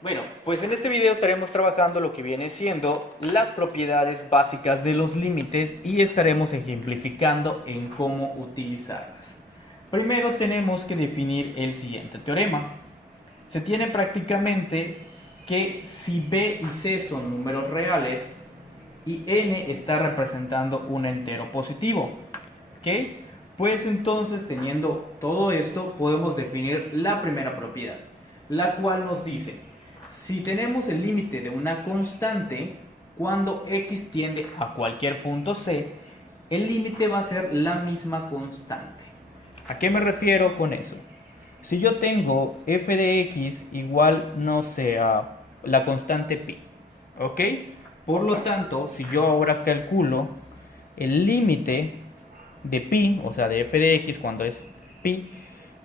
Bueno, pues en este video estaremos trabajando lo que viene siendo las propiedades básicas de los límites y estaremos ejemplificando en cómo utilizarlas. Primero tenemos que definir el siguiente teorema. Se tiene prácticamente que si b y c son números reales y n está representando un entero positivo, ¿ok? Pues entonces, teniendo todo esto, podemos definir la primera propiedad, la cual nos dice: si tenemos el límite de una constante, cuando x tiende a cualquier punto c, el límite va a ser la misma constante. ¿A qué me refiero con eso? Si yo tengo f de x igual, no sé, a la constante pi, ¿ok? Por lo tanto, si yo ahora calculo el límite de pi, o sea, de f de x cuando es pi,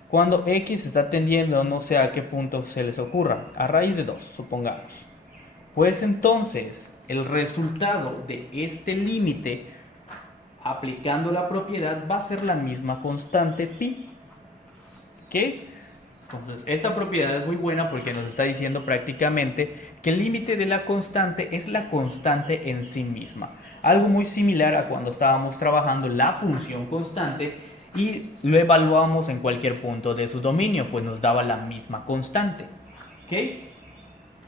cuando x está tendiendo, no sé a qué punto se les ocurra, a raíz de 2, supongamos. Pues entonces, el resultado de este límite, aplicando la propiedad, va a ser la misma constante pi. ¿Ok? Entonces, esta propiedad es muy buena porque nos está diciendo prácticamente que el límite de la constante es la constante en sí misma. Algo muy similar a cuando estábamos trabajando la función constante y lo evaluamos en cualquier punto de su dominio, pues nos daba la misma constante. ¿Ok?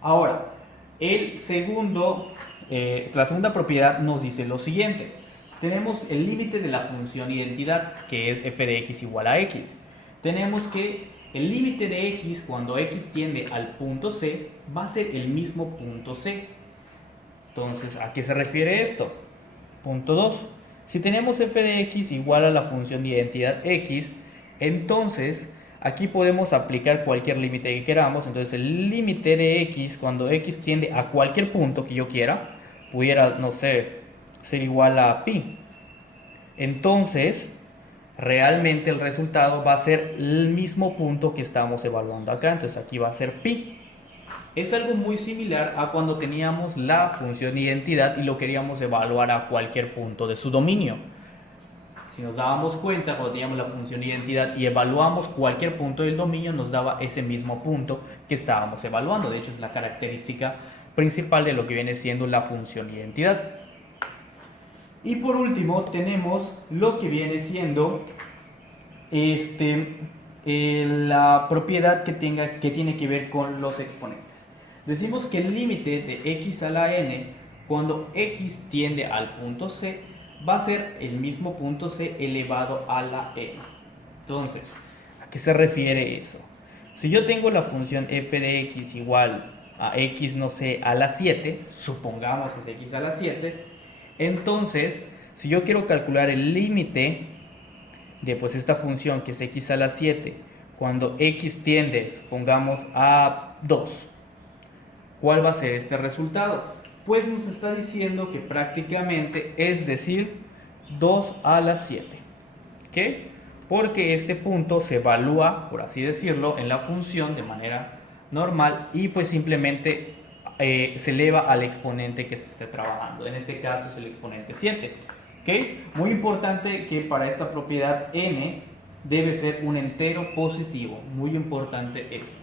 Ahora, la segunda propiedad nos dice lo siguiente. Tenemos el límite de la función identidad, que es f de x igual a x. Tenemos que el límite de x cuando x tiende al punto c va a ser el mismo punto c. Entonces, ¿a qué se refiere esto? Punto 2. Si tenemos f de x igual a la función de identidad x, entonces aquí podemos aplicar cualquier límite que queramos. Entonces el límite de x cuando x tiende a cualquier punto que yo quiera, pudiera, no sé, ser igual a pi. Entonces, realmente el resultado va a ser el mismo punto que estamos evaluando acá. Entonces aquí va a ser pi. Es algo muy similar a cuando teníamos la función identidad y lo queríamos evaluar a cualquier punto de su dominio. Si nos dábamos cuenta, cuando teníamos la función identidad y evaluamos cualquier punto del dominio, nos daba ese mismo punto que estábamos evaluando. De hecho, es la característica principal de lo que viene siendo la función identidad. Y por último, tenemos lo que viene siendo la propiedad que tiene que ver con los exponentes. Decimos que el límite de x a la n, cuando x tiende al punto c, va a ser el mismo punto c elevado a la n. Entonces, ¿a qué se refiere eso? Si yo tengo la función f de x igual a x, no sé, a la 7, supongamos que es x a la 7, entonces, si yo quiero calcular el límite de pues esta función que es x a la 7, cuando x tiende, supongamos, a 2, ¿cuál va a ser este resultado? Pues nos está diciendo que prácticamente es decir 2 a la 7. ¿Ok? Porque este punto se evalúa, por así decirlo, en la función de manera normal y pues simplemente se eleva al exponente que se esté trabajando. En este caso es el exponente 7. ¿Okay? Muy importante que para esta propiedad n debe ser un entero positivo. Muy importante eso.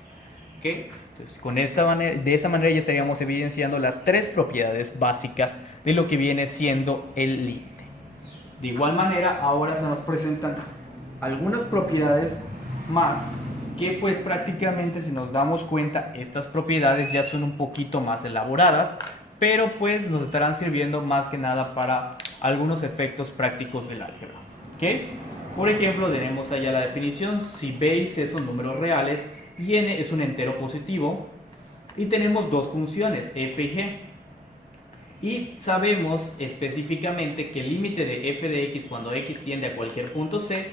¿Okay? Entonces, de esta manera ya estaríamos evidenciando las tres propiedades básicas de lo que viene siendo el límite. De igual manera, ahora se nos presentan algunas propiedades más que pues prácticamente, si nos damos cuenta, estas propiedades ya son un poquito más elaboradas, pero pues nos estarán sirviendo más que nada para algunos efectos prácticos del álgebra. ¿Okay? Por ejemplo, tenemos allá la definición: si b y c son números reales y n es un entero positivo, y tenemos dos funciones, f y g. Y sabemos específicamente que el límite de f de x cuando x tiende a cualquier punto c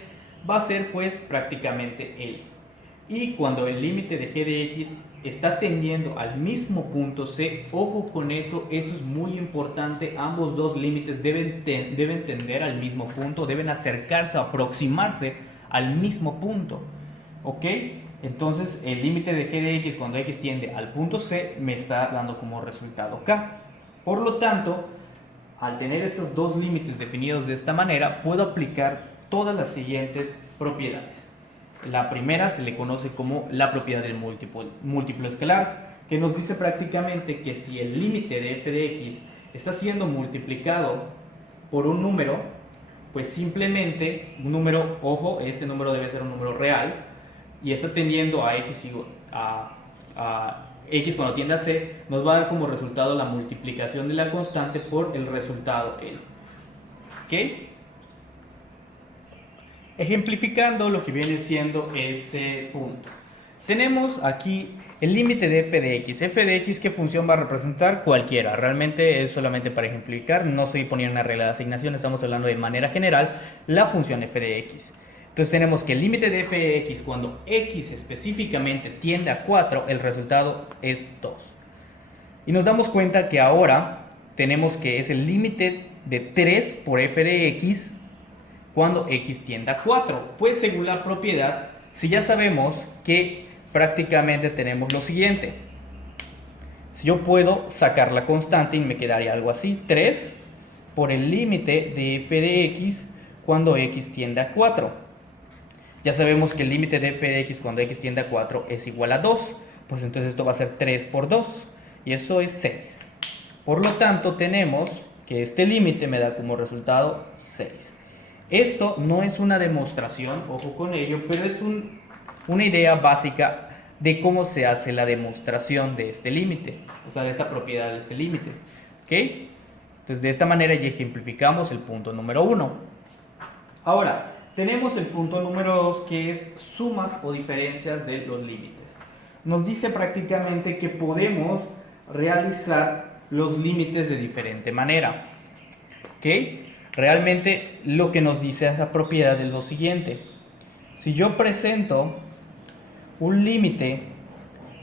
va a ser pues prácticamente L. Y cuando el límite de g de x está tendiendo al mismo punto c, ojo con eso, eso es muy importante, ambos dos límites deben tender al mismo punto, deben acercarse, aproximarse al mismo punto. ¿Ok? Entonces el límite de g de x cuando x tiende al punto c me está dando como resultado k. Por lo tanto, al tener estos dos límites definidos de esta manera, puedo aplicar todas las siguientes propiedades. La primera se le conoce como la propiedad del múltiplo escalar. que nos dice prácticamente que si el límite de f de x está siendo multiplicado por un número, pues simplemente un número, ojo, este número debe ser un número real y está tendiendo a x, a x cuando tiende a c, nos va a dar como resultado la multiplicación de la constante por el resultado L. ¿Ok? Ejemplificando lo que viene siendo ese punto. Tenemos aquí el límite de f de x. F de x, ¿qué función va a representar? Cualquiera. Realmente es solamente para ejemplificar. No estoy poniendo una regla de asignación. Estamos hablando de manera general la función f de x. Entonces tenemos que el límite de f de x cuando x específicamente tiende a 4, el resultado es 2. Y nos damos cuenta que ahora tenemos que es el límite de 3 por f de x cuando x tiende a 4. Pues según la propiedad, si ya sabemos que prácticamente tenemos lo siguiente. Si yo puedo sacar la constante y me quedaría algo así, 3 por el límite de f de x cuando x tiende a 4. Ya sabemos que el límite de f de x cuando x tiende a 4 es igual a 2. Pues entonces esto va a ser 3 por 2. Y eso es 6. Por lo tanto, tenemos que este límite me da como resultado 6. Esto no es una demostración, ojo con ello, pero es una idea básica de cómo se hace la demostración de este límite, o sea, de esta propiedad de este límite. ¿Ok? Entonces, de esta manera ya ejemplificamos el punto número 1. Ahora, tenemos el punto número 2, que es sumas o diferencias de los límites. Nos dice prácticamente que podemos realizar los límites de diferente manera. ¿Ok? Realmente lo que nos dice esa propiedad es lo siguiente. Si yo presento un límite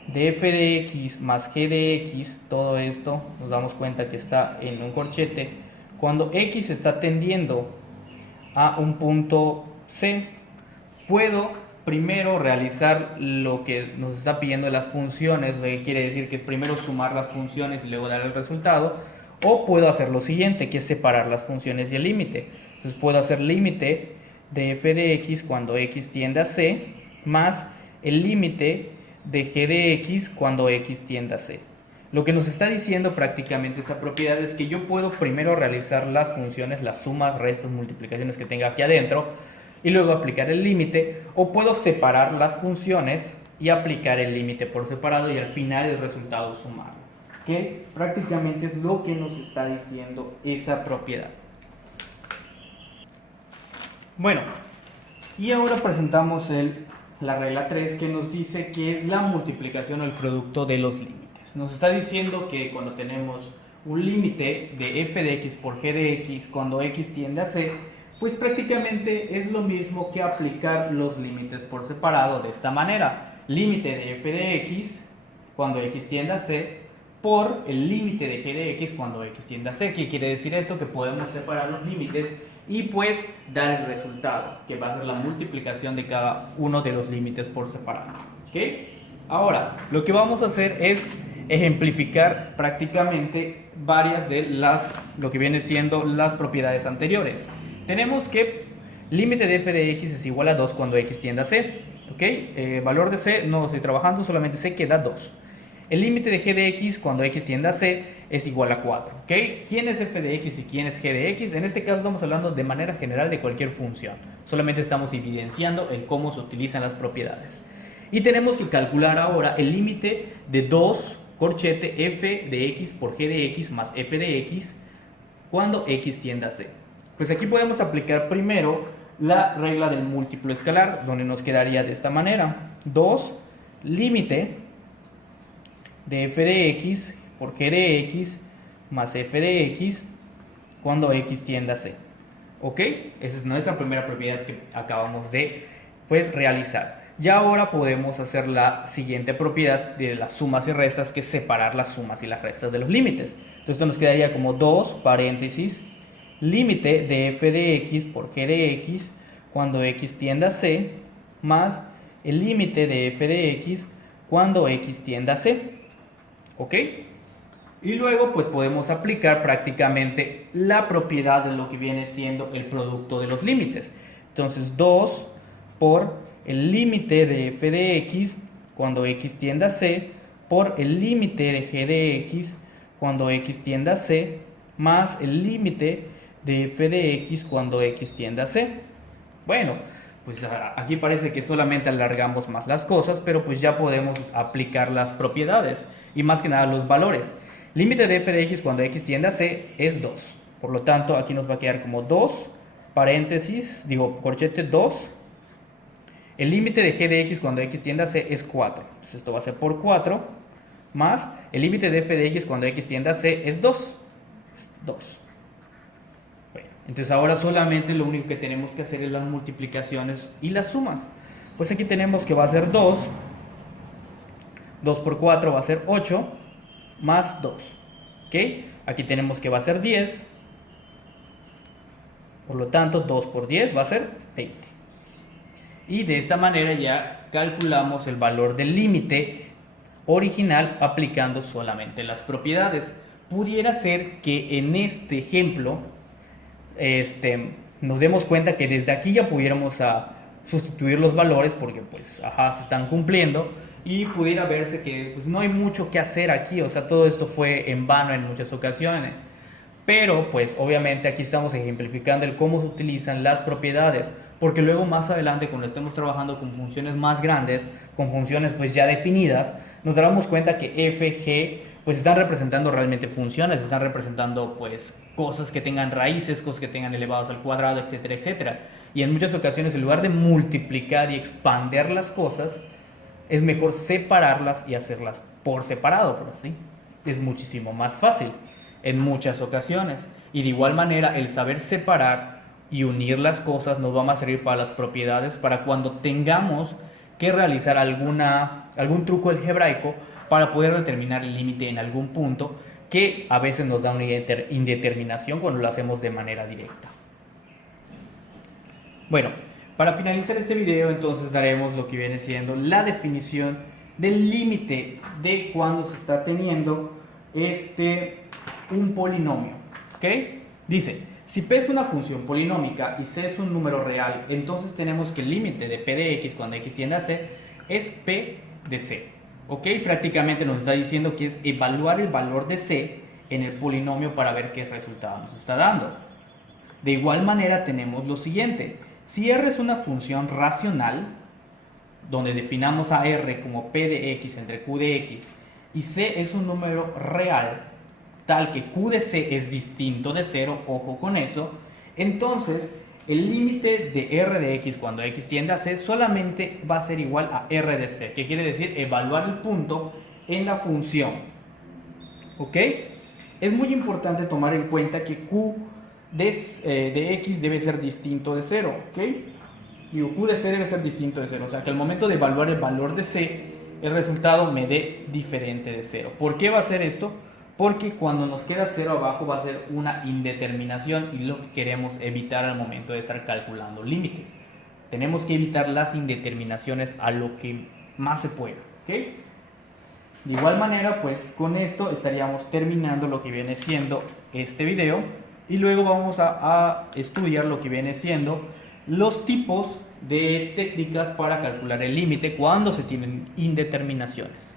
de f de x más g de x, todo esto nos damos cuenta que está en un corchete, cuando x está tendiendo a un punto C, puedo primero realizar lo que nos está pidiendo las funciones, lo que quiere decir que primero sumar las funciones y luego dar el resultado, o puedo hacer lo siguiente, que es separar las funciones y el límite. Entonces puedo hacer límite de f de x cuando x tiende a c más el límite de g de x cuando x tiende a c. Lo que nos está diciendo prácticamente esa propiedad es que yo puedo primero realizar las funciones, las sumas, restas, multiplicaciones que tenga aquí adentro y luego aplicar el límite, o puedo separar las funciones y aplicar el límite por separado y al final el resultado sumarlo. Que prácticamente es lo que nos está diciendo esa propiedad. Bueno, y ahora presentamos la regla 3, que nos dice que es la multiplicación o el producto de los límites. Nos está diciendo que cuando tenemos un límite de f de x por g de x cuando x tiende a c, pues prácticamente es lo mismo que aplicar los límites por separado de esta manera. Límite de f de x cuando x tiende a c por el límite de g de x cuando x tiende a c. ¿Qué quiere decir esto? Que podemos separar los límites y pues dar el resultado, que va a ser la multiplicación de cada uno de los límites por separado. ¿Ok? Ahora, lo que vamos a hacer es ejemplificar prácticamente varias de lo que viene siendo las propiedades anteriores. Tenemos que límite de f de x es igual a 2 cuando x tiende a c. ¿Ok? Valor de c no estoy trabajando, solamente sé que da 2. El límite de g de x cuando x tiende a c es igual a 4. ¿Ok? ¿Quién es f de x y quién es g de x? En este caso estamos hablando de manera general de cualquier función. Solamente estamos evidenciando el cómo se utilizan las propiedades. Y tenemos que calcular ahora el límite de 2 corchete f de x por g de x más f de x cuando x tiende a c. Pues aquí podemos aplicar primero la regla del múltiplo escalar, donde nos quedaría de esta manera. 2 límite de f de x por g de x más f de x cuando x tiende a c. ¿Ok? Esa es nuestra primera propiedad que acabamos de realizar. Ya ahora podemos hacer la siguiente propiedad de las sumas y restas, que es separar las sumas y las restas de los límites. Entonces esto nos quedaría como 2 paréntesis límite de f de x por g de x cuando x tiende a c más el límite de f de x cuando x tiende a c. ¿Ok? Y luego pues podemos aplicar prácticamente la propiedad de lo que viene siendo el producto de los límites. Entonces 2 por el límite de f de x cuando x tiende a c por el límite de g de x cuando x tiende a c más el límite de f de x cuando x tiende a c. Bueno, pues aquí parece que solamente alargamos más las cosas, pero pues ya podemos aplicar las propiedades y más que nada los valores. Límite de f de x cuando x tiende a c es 2. Por lo tanto, aquí nos va a quedar como 2, paréntesis, corchete 2. El límite de g de x cuando x tiende a c es 4. Entonces esto va a ser por 4, más el límite de f de x cuando x tiende a c es 2. 2. Bueno, entonces ahora solamente lo único que tenemos que hacer es las multiplicaciones y las sumas. Pues aquí tenemos que va a ser 2. 2 por 4 va a ser 8, más 2. ¿Ok? Aquí tenemos que va a ser 10. Por lo tanto, 2 por 10 va a ser 20. Y de esta manera ya calculamos el valor del límite original aplicando solamente las propiedades. Pudiera ser que en este ejemplo nos demos cuenta que desde aquí ya pudiéramos sustituir los valores porque pues se están cumpliendo y pudiera verse que pues, no hay mucho que hacer aquí, o sea, todo esto fue en vano en muchas ocasiones. Pero pues obviamente aquí estamos ejemplificando el cómo se utilizan las propiedades, porque luego más adelante cuando estemos trabajando con funciones más grandes, con funciones pues ya definidas, nos daremos cuenta que f, g pues están representando realmente funciones, están representando pues cosas que tengan raíces, cosas que tengan elevados al cuadrado, etcétera, etcétera. Y en muchas ocasiones en lugar de multiplicar y expander las cosas, es mejor separarlas y hacerlas por separado, por así. Es muchísimo más fácil en muchas ocasiones. Y de igual manera el saber separar y unir las cosas nos va a servir para las propiedades, para cuando tengamos que realizar algún truco algebraico para poder determinar el límite en algún punto que a veces nos da una indeterminación cuando lo hacemos de manera directa. Bueno, para finalizar este video entonces daremos lo que viene siendo la definición del límite de cuando se está teniendo un polinomio. ¿Ok? Dice, si P es una función polinómica y C es un número real, entonces tenemos que el límite de P de X cuando X tiende a C es P de C. ¿Ok? Prácticamente nos está diciendo que es evaluar el valor de C en el polinomio para ver qué resultado nos está dando. De igual manera tenemos lo siguiente. Si R es una función racional, donde definamos a R como P de X entre Q de X, y C es un número real, tal que Q de C es distinto de 0, ojo con eso, entonces el límite de R de X cuando X tiende a C solamente va a ser igual a R de C, que quiere decir evaluar el punto en la función. ¿Ok? Es muy importante tomar en cuenta que Q de X debe ser distinto de 0. ¿Ok? Digo, Q de C debe ser distinto de 0, o sea que al momento de evaluar el valor de C, el resultado me dé diferente de 0. ¿Por qué va a ser esto? Porque cuando nos queda 0 abajo va a ser una indeterminación y lo que queremos evitar al momento de estar calculando límites. Tenemos que evitar las indeterminaciones a lo que más se pueda. ¿Ok? De igual manera, pues con esto estaríamos terminando lo que viene siendo este video y luego vamos a estudiar lo que viene siendo los tipos de técnicas para calcular el límite cuando se tienen indeterminaciones.